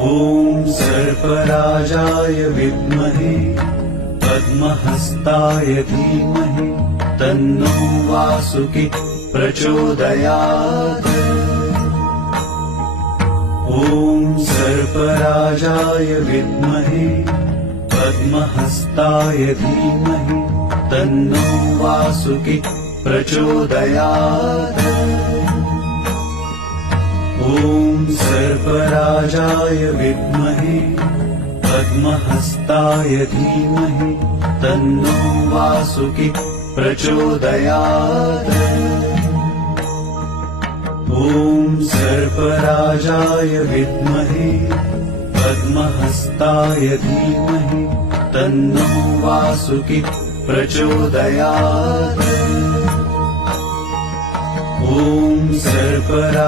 ॐ सर्पराजाय विद्महे पद्महस्ताय धीमहि तन्नो वासुकी प्रचोदयात्। ॐ सर्पराजाय विद्महे पद्महस्ताय धीमहि तन्नो वासुकी प्रचोदयात्। ॐ सर्पराजाय विद्महे पद्महस्ताय धीमहि तन्नो वासुकी प्रचोदयात्। ॐ सर्पराजाय विद्महे पद्महस्ताय धीमहि तन्नो वासुकी प्रचोदयात्। ॐ सर्पराजाय